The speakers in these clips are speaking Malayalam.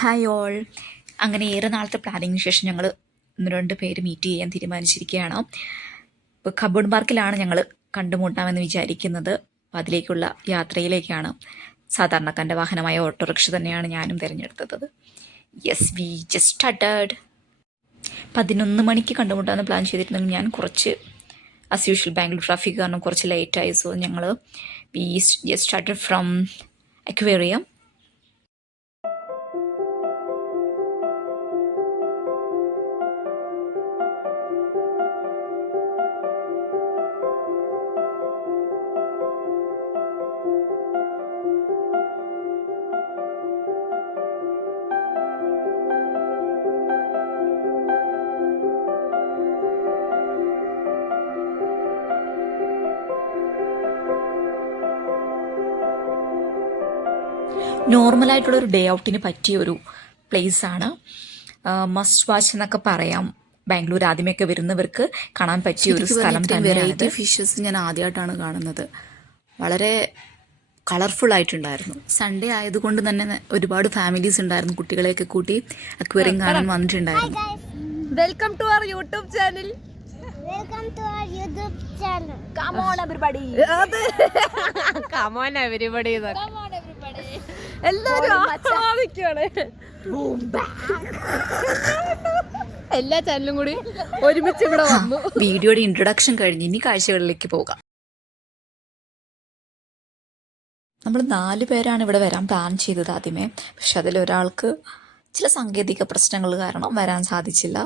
Hi all. അങ്ങനെ ഏറെ നാളത്തെ പ്ലാനിങ്ങിന് ശേഷം ഞങ്ങൾ ഒന്ന് രണ്ട് പേര് മീറ്റ് ചെയ്യാൻ തീരുമാനിച്ചിരിക്കുകയാണ്. ഇപ്പോൾ കബോർഡ് പാർക്കിലാണ് ഞങ്ങൾ കണ്ടുമുട്ടാമെന്ന് വിചാരിക്കുന്നത്. അപ്പോൾ അതിലേക്കുള്ള യാത്രയിലേക്കാണ്. സാധാരണക്കാരൻ്റെ വാഹനമായ ഓട്ടോറിക്ഷ തന്നെയാണ് ഞാനും തിരഞ്ഞെടുത്തത്. Yes, V just started. 11 മണിക്ക് കണ്ടുമുട്ടാമെന്ന് പ്ലാൻ ചെയ്തിരുന്നെങ്കിൽ ഞാൻ കുറച്ച് ആസ് യൂഷ്വൽ ബാംഗ്ലൂർ ട്രാഫിക് കാരണം കുറച്ച് ലേറ്റായി. സോ ഞങ്ങൾ we just started from aquarium. നോർമലായിട്ടുള്ളൊരു ഡേ ഔട്ടിന് പറ്റിയ ഒരു പ്ലേസാണ്. മസ്റ്റ് വാച്ച് എന്നൊക്കെ പറയാം. ബാംഗ്ലൂർ ആദ്യമൊക്കെ വരുന്നവർക്ക് കാണാൻ പറ്റിയ ഒരു സ്ഥലം തന്നെയാണ്. വെറൈറ്റി ഫിഷസ് ഞാൻ ആദ്യമായിട്ടാണ് കാണുന്നത്. വളരെ കളർഫുൾ ആയിട്ടുണ്ടായിരുന്നു. സൺഡേ ആയതുകൊണ്ട് തന്നെ ഒരുപാട് ഫാമിലീസ് ഉണ്ടായിരുന്നു. കുട്ടികളെയൊക്കെ കൂട്ടി അക്വേറിയം കാണാൻ വന്നിട്ടുണ്ടായിരുന്നു. Welcome to our YouTube channel. Welcome to our YouTube channel. Come on everybody. Come on everybody. Come on everybody. എല്ലാരും ആസ്വദിക്കുകയാണ്. എല്ലാ ചാനലും കൂടി ഒരുമിച്ച് ഇവിടെ വന്നു. വീഡിയോയുടെ ഇൻട്രൊഡക്ഷൻ കഴിഞ്ഞ് ഇനി കാഴ്ചകളിലേക്ക് പോകാം. നമ്മൾ 4 പേരാണ് ഇവിടെ വരാൻ പ്ലാൻ ചെയ്തത് ആദ്യമേ. പക്ഷെ അതിലൊരാൾക്ക് ചില സാങ്കേതിക പ്രശ്നങ്ങൾ കാരണം വരാൻ സാധിച്ചില്ല.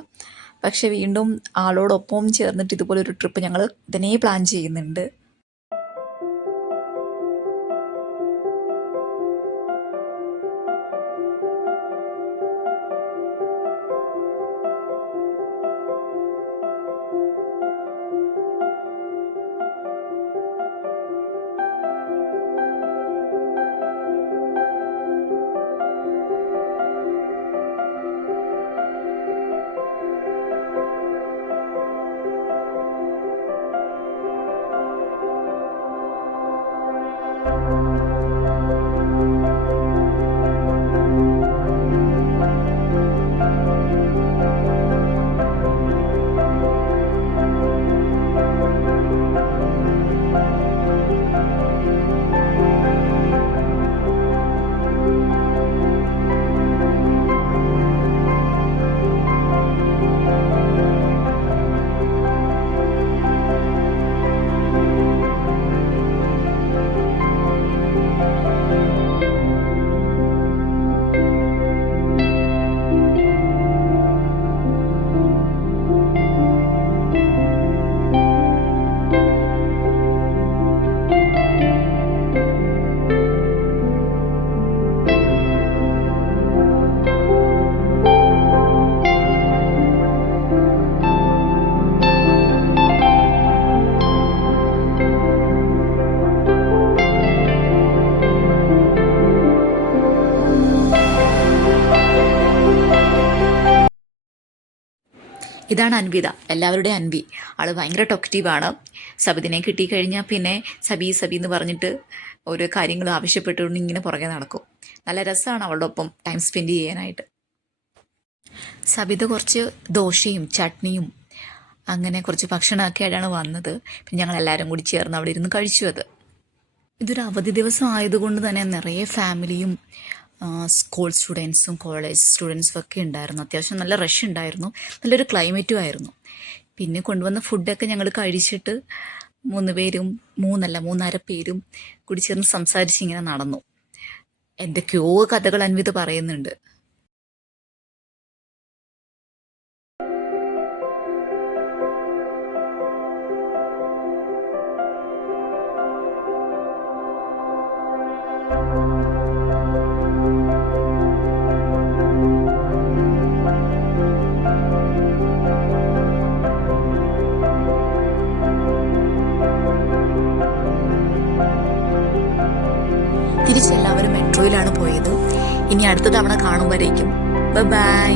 പക്ഷെ വീണ്ടും ആളോടൊപ്പം ചേർന്നിട്ട് ഇതുപോലൊരു ട്രിപ്പ് ഞങ്ങൾ ഇതിനെ പ്ലാൻ ചെയ്യുന്നുണ്ട്. ഇതാണ് അൻവിത, എല്ലാവരുടെയും അൻവി. ആൾ ഭയങ്കര ടോക്റ്റീവാണ്. സബിതിനെ കിട്ടിക്കഴിഞ്ഞാൽ പിന്നെ സബി എന്ന് പറഞ്ഞിട്ട് ഓരോ കാര്യങ്ങൾ ആവശ്യപ്പെട്ടുകൊണ്ട് ഇങ്ങനെ പുറകെ നടക്കും. നല്ല രസമാണ് അവളുടെ ഒപ്പം ടൈം സ്പെൻഡ് ചെയ്യാനായിട്ട്. സബിത കുറച്ച് ദോശയും ചട്നിയും അങ്ങനെ കുറച്ച് ഭക്ഷണമൊക്കെ ആയിട്ടാണ് വന്നത്. പിന്നെ ഞങ്ങളെല്ലാവരും കൂടി ചേർന്ന് അവിടെ ഇരുന്ന് കഴിച്ചു. ഇതൊരു അവധി ദിവസം ആയതുകൊണ്ട് തന്നെ നിറയെ ഫാമിലിയും സ്കൂൾ സ്റ്റുഡൻസും കോളേജ് സ്റ്റുഡൻസും ഒക്കെ ഉണ്ടായിരുന്നു. അത്യാവശ്യം നല്ല റഷ് ഉണ്ടായിരുന്നു. നല്ലൊരു ക്ലൈമറ്റും ആയിരുന്നു. പിന്നെ കൊണ്ടുവന്ന ഫുഡൊക്കെ ഞങ്ങൾ കഴിച്ചിട്ട് 3.5 പേരും കൂടി ചേർന്ന് സംസാരിച്ച് ഇങ്ങനെ നടന്നു. എന്തൊക്കെയോ കഥകൾ അൻവിത പറയുന്നുണ്ട്. തിരിച്ചെല്ലാവരും മെട്രോയിലാണ് പോയത്. ഇനി അടുത്ത തവണ കാണുമ്പോഴേക്കും ബൈ.